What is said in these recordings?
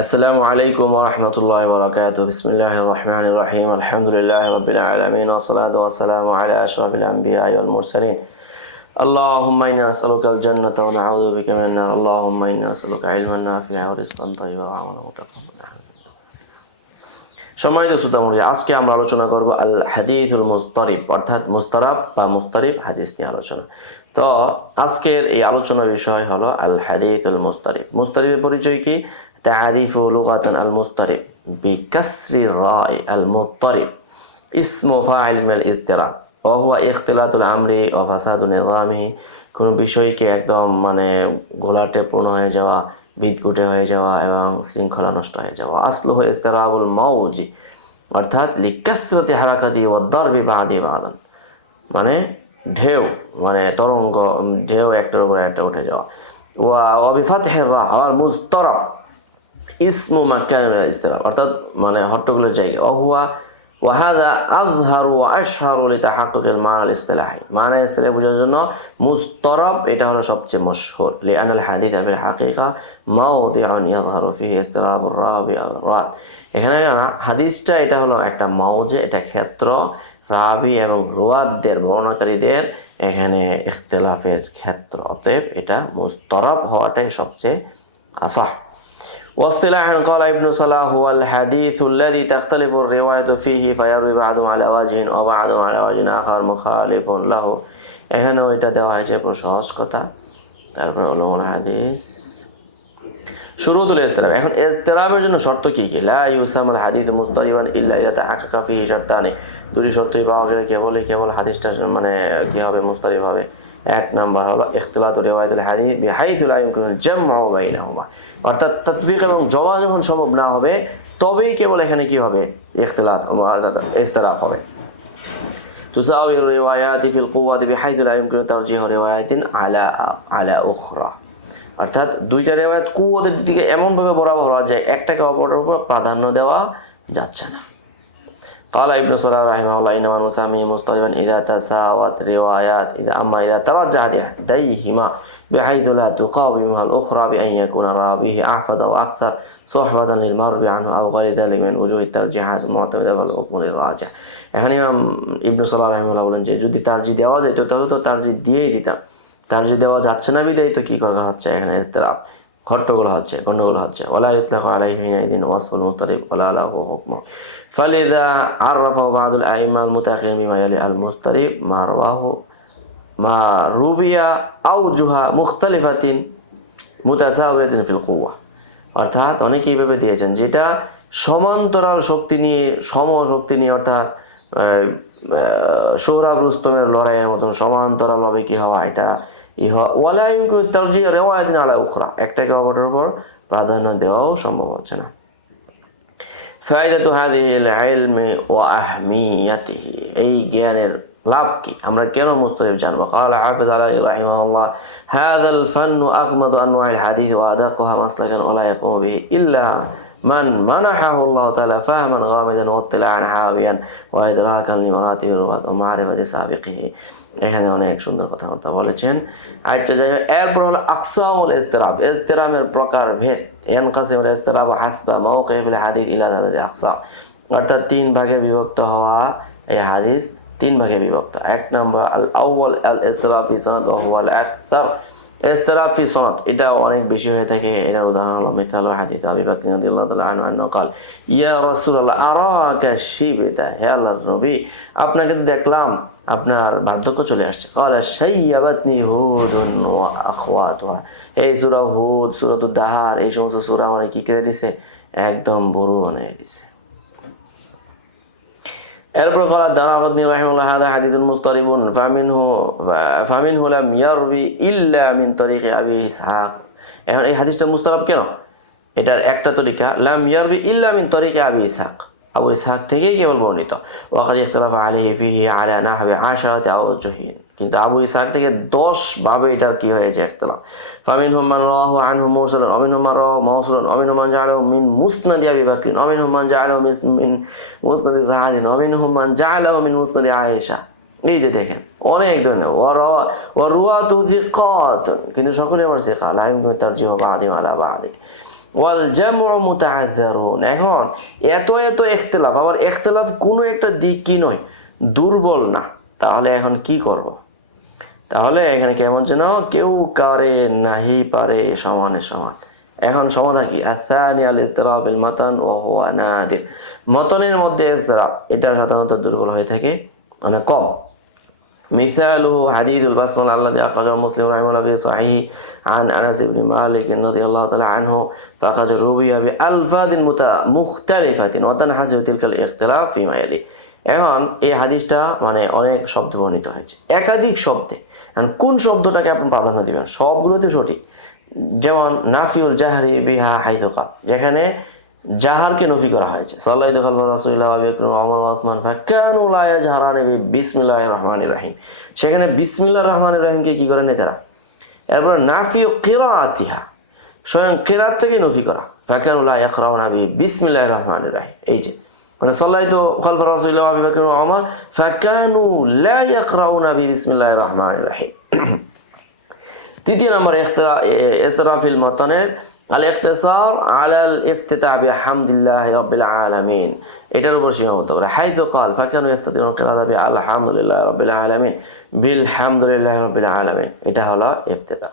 আসসালামু আলাইকুম ওয়া রাহমাতুল্লাহি ওয়া বারাকাতুহু। বিসমিল্লাহির রহমানির রহিম। আলহামদুলিল্লাহি রাব্বিল আলামিন ওয়া সলাতু ওয়া সালামু আলা আশরাফিল আমবিয়াই ওয়াল মুরসালিন। আল্লাহুম্মা ইন্না নাসআলুকাল জান্নাতা ওয়া নাউযু বিকা মিনান নার। আল্লাহুম্মা ইন্না নাসআলুকা ইলমান নাফিআ ওয়া রিজকান তাইয়্যিবা ওয়া আমালান মুতাকাব্বালা। সম্মানিত শ্রোতামণ্ডলী, আজকে আমরা আলোচনা করব আল হাদিসুল মুস্তারিব, অর্থাৎ মুস্তারাব বা মুস্তারিব হাদিস নিয়ে আলোচনা। তো আজকের এই আলোচনার বিষয় হলো আল হাদিসুল মুস্তারিব। মুস্তারিবের পরিচয় কি? তারিফু লুগাতান আল মুস্তারিব বিকাসরি রাই আল মুত্তারিব ইসমু ফাইল মিনাল ইজতিরাব ওয়া হুয়া ইখতিলাতুল আমরি ওয়া ফাসাদু নিজামিহি। কোনো বিষয়কে একদম ঘোলাটেপূর্ণ হয়ে যাওয়া, বিদঘুটে হয়ে যাওয়া এবং শৃঙ্খলা নষ্ট হয়ে যাওয়া। আসলুহু ইজতিরাবুল মাউজি, অর্থাৎ লিকাসরাতি হারাকাতি ওয়া দারবি বাদি বাদান, ঢেউ, তরঙ্গ, ঢেউ একটার উপরে একটা উঠে যাওয়া। ওয়া বিফাতহির রা আল মুস্তারাব ইসমু মাকানিল ইজতিরাব, অর্থাৎ হট্টগোলের জায়গা। ওয়াহাদা আযহারু ওয়া আশহারু লিতাহাক্কুকিল মানাল ইসতিলাহি, মানা ইসতিলাহি বোঝার জন্য মুস্তারাব এটা হলো সবচেয়ে মশহুর। লিআনাল হাদিসা ফিল হাকিকা মাওদিউন ইয়াযহারু ফিহি ইসতিরাবুর রাবি আল রাত। এখানে হাদিসটা এটা হলো একটা মাওজে, এটা ক্ষেত্র, রাবি এবং রুয়াতদের, বর্ণনাকারীদের এখানে ইখতিলাফের ক্ষেত্র। অতএব এটা মুস্তারাব হওয়াটাই সবচেয়ে আসাহ। واصطلاحا قال ابن صلاح هو الحديث الذي تختلف الرواية فيه فيروي بعضهم على وجه وبعضهم على وجه آخر مخالف له। এখানেও এটা দেওয়া হয়েছে সহজ কথা। তারপর উলুমুল হাদিস শুরুতুল ইজতিরাব। এখন ইজতিরাবের জন্য শর্ত কি কি? লা ইউসামাল হাদিস মুস্তারিবান ইল্লা ইযা তাহাক্কাকা ফিহি শারতানি। দুটি শর্তই পাওয়া গেলে কেবল হাদিসটা কি হবে? মুস্তারিব হবে। এক নাম্বার হলো ইখতিলাতু রিওয়ায়াতুল হাদিস বিহাইথু লা ইউমকিনুল জামউ বাইনাহুমা, অর্থাৎ তাতবিক এবং জমা যখন সম্ভব না হবে তবেই কেবল এখানে কি হবে? ইখতিলাত অর্থাৎ ইজতিরাব হবে। তুসাউই রিওয়ায়াতি ফিল কুওয়াতি বিহাইথু লা ইউমকিনু তারজিহু রিওয়ায়াতিন আলা উখরা, অর্থাৎ দুইটা রিওয়ায়াত কুওয়াতের দিকে এমনভাবে বরাবর হওয়া যায় একটাকে অপরের উপর প্রাধান্য দেওয়া যাচ্ছে না। قال ابن صلاح رحمه الله إنما نسميه مضطربا إذا تساوت روايات أما إذا ترجحت إحديهما بحيث لا تقاومها الأخرى بأن يكون راويه أحفظ أو أكثر صحبة للمروي عنه أو غير ذلك من وجوه الترجيحات المعتمدة فالحكم للراجح। এখানে ইমাম ইবনে সালাহ রাহিমাহুল্লাহ বলেন যে যদি তারজিহ দেওয়া যায় তাহলে তো তারজিহ দিয়েই দিতাম। তারজিহ দেওয়া যাচ্ছে না বিধায় তো কি করা হচ্ছে? এখানে ইজতিরাব, গন্ডগোল হচ্ছে। ওয়ালা ইতলাকু আলাইহি হিনাইদিন ওয়াসফুল মুস্তারিব ওয়ালা লাহু হুকমু ফালিযা আরাফা বা'দুল আইম্মা আল মুতাআখিরিন বিমা ইয়ালি আল মুস্তারিব মা রুবিয়া আওজুহা মুখতালিফাতিন মুতাসাওয়াতিন ফিল কুওয়া, অর্থাৎ অনেকেই এইভাবে দিয়েছেন যেটা সমান্তরাল শক্তি নিয়ে, সমশক্তি নিয়ে, অর্থাৎ সোহরাব রুস্তমের লড়াইয়ের মতন সমান্তরালভাবে কি হওয়া, এটা ওয়ালা ইউমকিনু তারজিহ রিওয়ায়াতিন আলা উখরা, একটাকে অপরের উপর প্রাধান্য দেওয়াও সম্ভব হচ্ছে না। ফায়দাতু হাযিহিল ইলমি ওয়া আহমিয়াতিহি, এই জ্ঞানের লাভ কি? আমরা কেন মুস্তারিব জানবো? ক্বালা হাফিজ আলাইহি রাহিমাহুল্লাহ হাযাল ফান্নু আগমাদু আনওয়াইল হাদিস ওয়া আদাক্কুহা মাসলাকান ওয়া লা ইয়াকুমু বিহি ইল্লা মান মানাহাহু আল্লাহু তাআলা ফাহমান গামিদান ওয়া ইত্তিলাআন হাবিয়ান ওয়া ইদরাকান লিমারাতিবির রুওয়াত ওয়া মা'রিফাতি সাবিকিহি। এখানে অনেক সুন্দর কথাবার্তা বলেছেন। আচ্ছা, যাই হোক, এরপর হলো আকসামুল ইজতিরাব, ইজতিরাবের প্রকার ভেদ। ইয়ানকাসিমুল ইজতিরাব হাসবা মাওকিফিল হাদিস ইলা তালাতি আকসাম, অর্থাৎ তিন ভাগে বিভক্ত হওয়া। এই হাদিস তিন ভাগে বিভক্ত। এক নম্বর আল আউয়াল আল ইজতিরাব ফি সনদ ওয়া হুয়া আল আকসার। ইজতিরাব ফি সনদ এটা অনেক বেশি হয়ে থাকে। এটার উদাহরণ হলো মিসালু হাদিস আবি বকর রাদিয়াল্লাহু তাআলা আনহু আন্নাহু ক্বাল ইয়া রাসূলুল্লাহ আরাকা শিবতা, হে আল্লাহর নবী আপনাকে তো দেখলাম আপনার বার্ধক্য চলে আসছে। ক্বালা শাইয়াবাতনি হুদুন ওয়া আখওয়াতুহা, এই সূরা হুদ, সূরাতুদ দাহার, এই সমস্ত সূরা মানে কি করে দিয়েছে? একদম বড় বানিয়ে দিয়েছে। এরপর ক্বালা দারাকুতনি রাহিমাহুল্লাহ হাযা হাদিসুন মুস্তারিবুন ফামিনহু লাম ইয়ারবি ইল্লা মিন তরিকি আবি ইসহাক। এখন এই হাদিসটা মুস্তারাব কেন? এটার একটা তরিকা, লাম ইয়ারবি ইল্লা মিন তরিকি আবি ইসহাক, আবু ইসহাক থেকেই কেবল বর্ণিত। ওয়া কাদ ইখতালাফা আলাইহি ফিহি আলা নাহবি 10 আওজুহিন, কিন্তু আবু ইসহাক থেকে 10 ভাবে এটার কি হয়েছে ইখতিলাফ। ফামিনহুম মান রাওয়াহু আনহু মুরসালান ওয়া মিনহুম মান রাওয়াহু মাওসুলান ওয়া মিনহুম মান জাআলাহু মিন মুসনাদ আবি বকর ওয়া মিনহুম মান জাআলাহু মিন মুসনাদ সাআদ ওয়া মিনহুম মান জাআলাহু মিন মুসনাদ আয়েশা। এই যে দেখেন অনেক ধরনের ওয়া রুওয়াতু সিকাত, কিন্তু সকলে আমার সিকা লা ইউমকিনু তারজিহু বা'দিহিম আলা বা'দি। ওয়াল জামউ মুতাআযযারুন। এখন এত এত ইখতিলাফ, আবার ইখতিলাফ কোনো একটা দিক কি নয়, দুর্বল না, তাহলে এখন কি করব? তাহলে এখানে কেমন যেন কেউ কারে নাহি পারে সমানে সমান। এখন সমাধান কি? আসানি আল ইসতিরাব বিল মাতান ওয়া হুয়া নাদির। মতনের মধ্যে ইসতিরাব এটা সাধারণত দুর্বল হয়ে থাকে, মানে কম। মিসালুহু হাদিসুল বাসমালা আল্লাযী আখরাজাহু মুসলিম রাহিমাহুল্লাহ ফি সহিহি আন আনাস ইবনে মালিক রাদিয়াল্লাহু তাআলা আনহু ফাকাদ রুবিয়া বিআলফাদিন মুখতালিফাতিন ওয়া তানহাসিবু তিলকাল ইখতিলাফ ফিমা ইয়ালি। এখন এই হাদিসটা মানে অনেক শব্দ বর্ণিত হয়েছে, একাধিক শব্দে। এখন কোন শব্দটাকে আপনি প্রাধান্য দিবেন? সবগুলোতে সঠিক। যেমন নাফিউল জাহরি বিহা হাইথু কাত, যেখানে জাহারকে নফি করা হয়েছে। সাল্লাল্লাহু আলাইহি রাসূলুল্লাহ ওয়া বিকরম ওমর ওয়া উসমান ফাকানু লা ইয়াজহারানি বিসমিল্লাহির রহমানির রহিম, সেখানে বিসমিল্লাহির রহমানির রহিমকে কি করে নেয় তারা? এরপর নাফিউ কিরাআতিহা, স্বয়ং কিরাআতটাকে নফি করা, ফাকানু লা ইয়াকরাউনা বিসমিল্লাহির রহমানির রহিম। এই যে মানে সাল্লাল্লাহু খালফা রাসূলুল্লাহ ওয়া বিকরম ওমর ফাকানু লা ইয়াকরাউনা বিসমিল্লাহির রহমানির রহিম। তৃতীয় নম্বর ইসতিরাফিল মাতানের আল ইখতিসার আলাল ইফতিতা বিহামদিল্লাহি রাব্বিল আলামিন, এটার উপর সীমাবদ্ধ করে। হাইথু ক্বাল ফাকানু ইফতাতিরুন কিরাআতা বিআলহামদুলিল্লাহি রাব্বিল আলামিন বিলহামদুলিল্লাহি রাব্বিল আলামিন, এটা হলো ইফতিতা।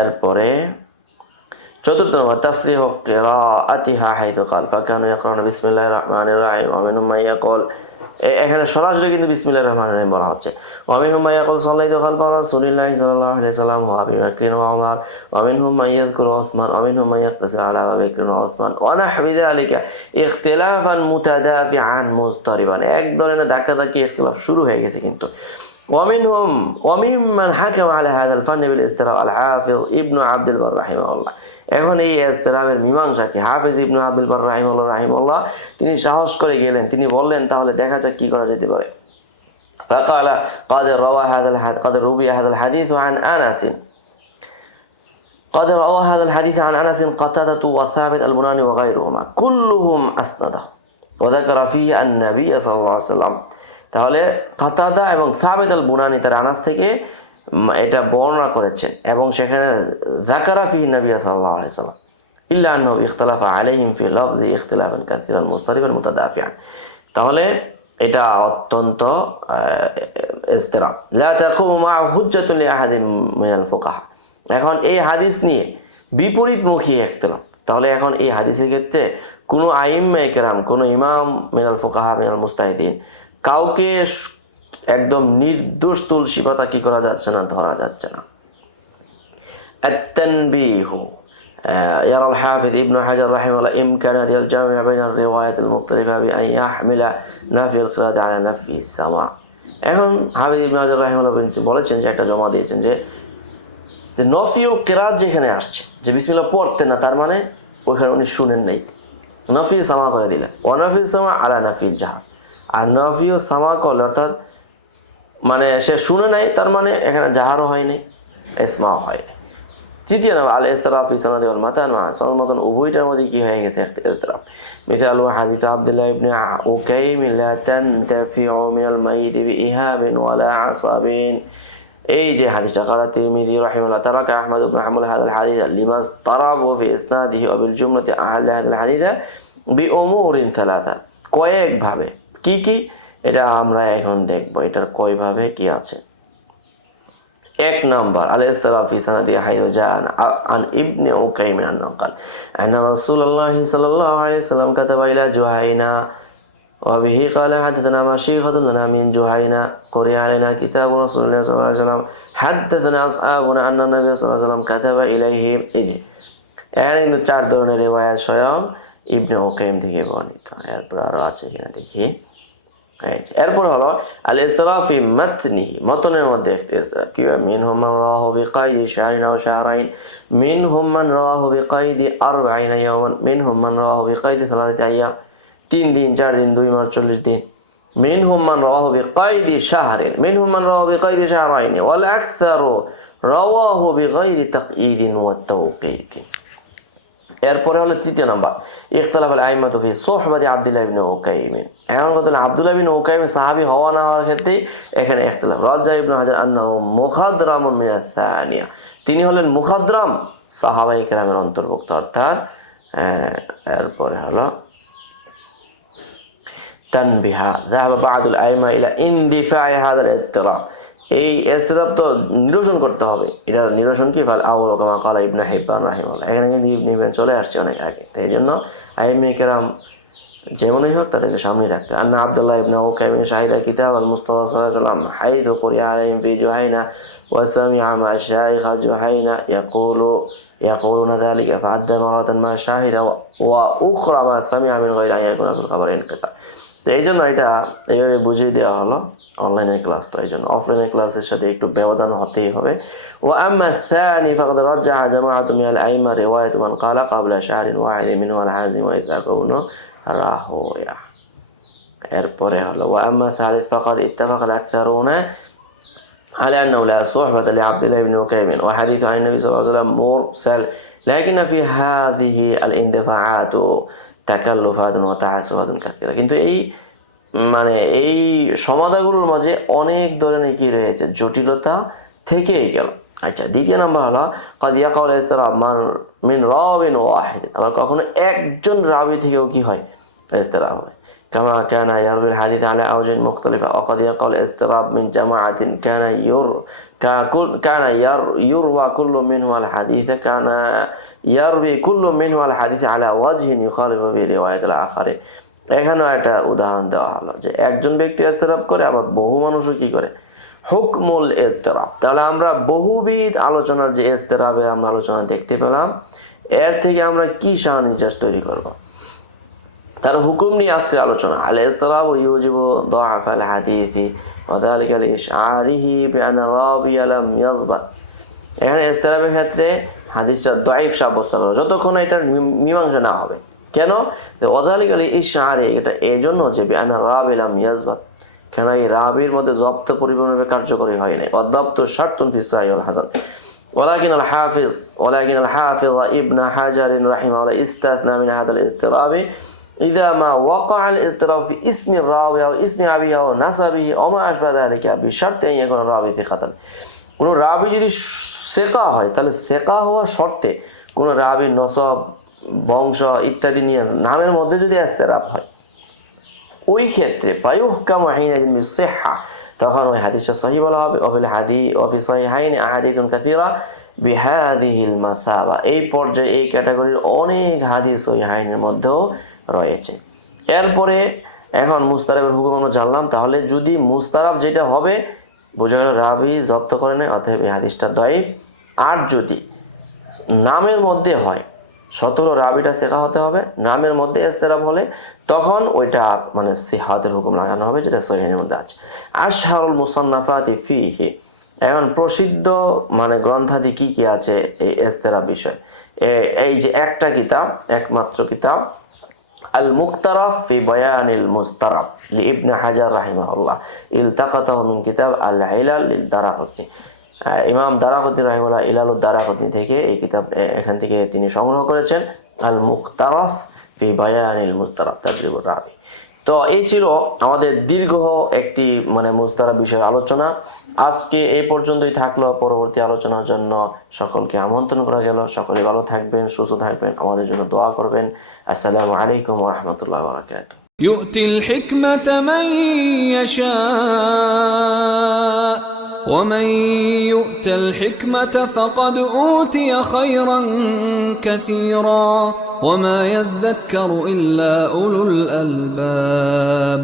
এরপরে চতুর্থ নম্বর তাসরিহু কিরাআতিহা হাইথু ক্বাল ফাকানু ইয়াকরাউনা বিসমিল্লাহির রহমানির রহিম ওয়া মিনহুম মান ইয়াকুল, এখানে সরাসরি কিন্তু বিসমিল্লাহির রহমানির রহিম বলা হচ্ছে। ওয়া মিনহুম মান ইয়াকুল সাল্লাল্লাহু খালফা রাসূলিল্লাহি সাল্লাল্লাহু আলাইহি ওয়াসাল্লাম ওয়া আবি বকর ওয়া ওমর ওয়া মিনহুম মান ইয়াযকুরু উসমান ওয়া মিনহুম মান ইয়াকতাসির আলা আবি বকর ওয়া উসমান ওয়া নাহবি যালিকা ইখতিলাফান মুতাদাফিআন মুজতারিবান। এক ধরনের ধাক্কাধাক্কি ইখতিলাফ শুরু হয়ে গেছে কিন্তু। ওয়া মিম্মান হাকামা আলা হাযাল ফান্নি বিল ইসতিরাব আল হাফিজ ইবনু আব্দুল বার রাহিমাহুল্লাহ। এখন এই ইসতিরাবের মীমাংসাকে হাফিজ ইবনু আব্দুল বার রাহিমাহুল্লাহ তিনি সাহস করে গেলেন, তিনি বললেন তাহলে দেখা যাক কি করা যেতে পারে। ফাকালা قد روي هذا الحديث عن أنس قتادة وثابت البناني وغيرهما كلهم أسنده وذكر فيه النبي صلى الله عليه وسلم। তাহলে কাতাদা এবং সাবিত আল বুনানি তার আনাস থেকে এটা বর্ণনা করেছেন এবং সেখানে যাকারা ফিহি নবী সাল্লাল্লাহু আলাইহি ওয়াসাল্লাম ইল্লা আন্নাহু ইখতালাফা আলাইহিম ফি লফজি ইখতিলাফান কাসীরান মুস্তারিবান মুতাদাফিআন। তাহলে এটা অত্যন্ত ইসতিরাব লা তাকুমু মা'আ হুজ্জাতুন লি আহাদিন মিনাল ফুকাহা। এখন এই হাদিস নিয়ে বিপরীতমুখী ইখতিলাফ, তাহলে এখন এই হাদিসের ক্ষেত্রে কোনো আইম্মায়ে কেরাম, কোনো ইমাম মিনাল ফুকাহা মিনাল মুস্তাহিদিন কাউকে একদম নির্দোষ তুলসী পাতা কি করা যাচ্ছে না, ধরা যাচ্ছে না। আত-তানবীহু يرى الحافظ ابن حجر رحمه الله إمكانية الجمع بين الروايات المختلفة بأن يحمل نفي القراءة على نفي السماع। এখন হাফিজ ইবনে হাজার রাহিমাহুল্লাহ বলেছেন যে একটা জমা দিয়েছেন যে নফিউল কিরাত যেখানে আসছে যে বিসমিল্লাহ পড়তেন না, তার মানে ওইখানে উনি শুনেন নাই, নফি সামা করে দিলেন। ওয়ানফি সামা আলা নফিল জাহার, আর নফিও সামা করলে অর্থাৎ মানে সে শুনে নাই, তার মানে এখানে জাহারও হয়নি, ইসমাও হয়নি। তৃতীয় নাম আল ইসতিরাব ফি সানাদি ওয়াল মাতান ওয়া সনদ মতন উভয়টার মধ্যে কি হয়ে গেছে ইসতিরাব। মিসালু হাদিস আব্দুল্লাহ ইবনে উকাইম লা তানতাফিউ মিনাল মাইয়িত বিইহাবিন ওয়ালা আসাবিন। এই যে হাদিসটা কারা তিরমিজি রাহিমাহুল্লাহ তারাকা আহমদ ইবনে হাম্বল হাদাল হাদিস লিমাস তারাবু ফি ইসনাদিহি ওয়া বিল জুমলাতি আহল হাদাল হাদিস বিউমুরিন সালাসা, কয়েকভাবে। কি কি এটা আমরা এখন দেখব, এটার কয়ভাবে কি আছে। এক নাম্বার আল ইসতিরাব ফি সানাদি হাইয়ু জাআন আন ইবনে উকাইম আন্নাহু ক্বাল আন্না রাসূলুল্লাহ সাল্লাল্লাহু আলাইহি ওয়াসাল্লাম কাতাবা ইলা জুহাইনা ওয়া বিহি ক্বালা হাদাথানা মাশাইখাতুন লানা মিন জুহাইনা কুরিয়া আলাইনা কিতাবু রাসূলিল্লাহ সাল্লাল্লাহু আলাইহি ওয়াসাল্লাম হাদাথানা আসহাবুনা আন্না নবী সাল্লাল্লাহু আলাইহি ওয়াসাল্লাম কাতাবা ইলাইহিম। এই যে এখানে কিন্তু চার ধরনের রিওয়ায়াত স্বয়ং ইবনে উকাইম থেকে বর্ণিত। এরপর আরো আছে কিনা দেখি। এরপর হলো আল ইসতিরাব ফি মাতনিহি, মতনের মধ্যে ইসতিরাব কিভাবে। মিনহুম মান রাওয়াহু বিকাইদি শাহরিন আও শাহরাইন, মিনহুম মান রাওয়াহু বিকাইদি 40 ইয়াওমান, মিনহুম মান রাওয়াহু বিকাইদি 3 আইয়াম, 3 দিন 4 দিন 2 মাস 40 দিন। মিনহুম মান রাওয়াহু বিকাইদি শাহরিন, মিনহুম মান রাওয়াহু বিকাইদি শাহরাইন ওয়াল আকসারু রাওয়াহু বিগাইরি তাকঈদিন ওয়া তাওকীদিন। এরপরে হলো তৃতীয় নাম্বার ইখতিলাফ আল আইম্মাতু ফি সুহবাতি আব্দুল্লাহ ইবনে উকাইম। এখন কথা হলো আব্দুল্লাহ ইবনে উকাইম সাহাবী হওয়া না হওয়ার ক্ষেত্রে এখানে ইখতিলাফ। রাজা ইবনে হাজার আন্নাহু মুখাদরামুন মিনাস সানিয়া, তিনি হলেন মুখাদরাম সাহাবায়ে কেরামের অন্তর্ভুক্ত। অর্থাৎ এরপরে হলো তানবিহা যাহাবা বা'দুল আইমা ইলা ইনদিফা'i হাযাল ইত্তিরাব। এই ইত্তিরাব তো নিরসন করতে হবে। এটা নিরসন কি ফাল আউয়াল কামা ক্বালা ইবনে হিব্বান রাহিমাহুল্লাহ। এখানে কিন্তু ইবনে হিব্বান চলে আসছে অনেক আগে, তাই জন্য আইম্মায়ে কেরাম যেমনই হোক তাদেরকে সামনে রাখতে। আন্না আব্দুল্লাহ ইবনে উকাইমিন শাহিদা কিতাব আল মুস্তাফা সাল্লাল্লাহু আলাইহি ওয়াসাল্লাম হাইযু কুরিয়া আলাইহিম ফি জুহাইনা ওয়া সামি'a মাশাইখ জুহাইনা ইয়াকুলুনা যালিকা ফা'adda মারাতান মা শাহিদা ওয়া উখরা মা সামি'a মিন গায়রি আন ইয়াকুনা ফিল খাবারি ইনকিতা। তো এই জন্য এটা এইভাবে বুঝিয়ে দেওয়া হলো অনলাইনের ক্লাস, তো এই জন্য অফলাইনের ক্লাসের সাথে একটু ব্যবধান হতেই হবে। ওয়া আম্মা الثاني فقد رجح جماعة من الأئمة رواية من قال قبل شهر واحد منه الحازم وإسحاق بن راهويه। এরপরে হলো ওয়া আম্মা الثالث فقد اتفق الأكثرون على أنه لا صحبة لعبد الله بن عكيم وحديث عن النبي صلى الله عليه وسلم مرسل، لكن في هذه الاندفاعات তাকাল্লুফাত ওয়া তাহাসসুবাত কাসীরা। কিন্তু এই এই সমাধানগুলোর মাঝে অনেক ধরনের কি রয়েছে, জটিলতা থেকেই গেল। আচ্ছা, দ্বিতীয় নাম্বার হলো ক্বাদ ইয়াকাউল ইসতিরাব মিন রাবিন ওয়াহিদ। আবার কখনো একজন রাবি থেকেও কি হয়, ইসতিরাব হয়। কামা কানা ইয়ারবিল হাদিস আলা আওজাইন মুখতালিফা ওয়া ক্বাদ ইয়াকাউল ইসতিরাব মিন জামাআতিন কানা يروى كل منه الحديث كان يروي كل منه الحديث على وجه يخالف به رواية الآخرين। এখানেও একটা উদাহরণ দেওয়া হলো যে একজন ব্যক্তি ইসতিরাব করে, আবার বহু মানুষও কি করে, হুকমুল ইসতিরাব। তাহলে আমরা বহুবিধ আলোচনার যে ইসতিরাবের আমরা আলোচনা দেখতে পেলাম, এর থেকে আমরা কি সাহানিজাজ তৈরি করব, তার হুকুম নিয়ে আজকের আলোচনা। আল ইসতিরাব ইউজিবু দাআফ আল হাদিসি ওয়া যালিকা লিইশআরিহি বিআন্না রাবিয়া লাম ইয়াযবাত। এখানে ইসতিরাবের ক্ষেত্রে হাদিসটা দাঈফ সাব্যস্ত করা যতক্ষণ এটা মীমাংসা না হবে। কেন? ওয়া যালিকা লিইশআরি, এটা এজন্য যে বিআন্না রাবি লাম ইয়াযবাত, কেন এই রাবির মধ্যে জব্ত পরিপূর্ণভাবে কার্যকরী হয় নাই। ওয়াদাবতু শারতুন ফি সাহিহ ওয়াল হাসান। ولكن الحافظ ابن حجر رحمه الله استثنى من هذا الاضطراب إذا ما وقع الاضطراب في اسم الراوي أو اسم أبيه أو نسبه أو ما أشبه ذلك بشرط أن يكون الراوي ثقة। কোনো রাবি যদি সেকা হয়, তাহলে সেকা হওয়ার শর্তে কোনো রাবির নসব, বংশ ইত্যাদি নিয়ে নামের মধ্যে যদি ইসতিরাব হয়, ওই ক্ষেত্রে ফায়ুহকামু হিনাইযিন বিসসিহ্হাহ, তখন ওই হাদিসটা সহিহ বলা হবে। ওফি সহিহাইন আহাদিসুন কাসীরা বিহাদিহিল মাসাবা। এই পর্যায়ে এই ক্যাটাগরির অনেক হাদিস সহিহাইনের মধ্যেও রয়েছে। এরপরে এখন মুস্তারাবের হুকুম আমরা জানলাম। তাহলে যদি মুস্তারাব যেটা হবে, বোঝা গেল রাবি জব্দ করে নেয়, অতএব এই হাদিসটা দাঈফ। আর যদি নামের মধ্যে হয়, শর্ত হলো রাবিটা সেকা হতে হবে, নামের মধ্যে ইসতিরাব হলে তখন ওইটা সিহাতের হুকুম লাগানো হবে, যেটা সহিহের মধ্যে আছে। আশহারুল মুসান্নাফাতি ফিহি, এখন প্রসিদ্ধ গ্রন্থাদি কি কি আছে এই ইসতিরাব বিষয়। এই যে একটা কিতাব, একমাত্র কিতাব আল মুক্তারাফ ফি বায়ানিল মুস্তারাব লিইবনে হাজার রাহিমাহুল্লাহ, ইলতাকাতাহু মিন কিতাব আল ইলাল লিল দারাকুতনি। ইমাম দারাকুতনি রাহিমাহুল্লাহ ইলালুদ দারাকুতনি থেকে এই কিতাব এখান থেকে তিনি সংগ্রহ করেছেন, আল মুক্তারাফ ফি বায়ানিল মুস্তারাব তাদরিবুর রাবি। তো এই ছিল আমাদের দীর্ঘ একটি মুস্তারাব বিষয়ের আলোচনা। আজকে এই পর্যন্তই থাকলো। পরবর্তী আলোচনার জন্য সকলকে আমন্ত্রণ করা গেল। সকলে ভালো থাকবেন, সুস্থ থাকবেন, আমাদের জন্য দোয়া করবেন। আসসালামু আলাইকুম ওয়া রাহমাতুল্লাহি ওয়া বারাকাতুহু। يؤتي الحكمة من يشاء ومن يؤت الحكمة فقد أوتي خيرا كثيرا وما يذكر إلا أولو الألباب.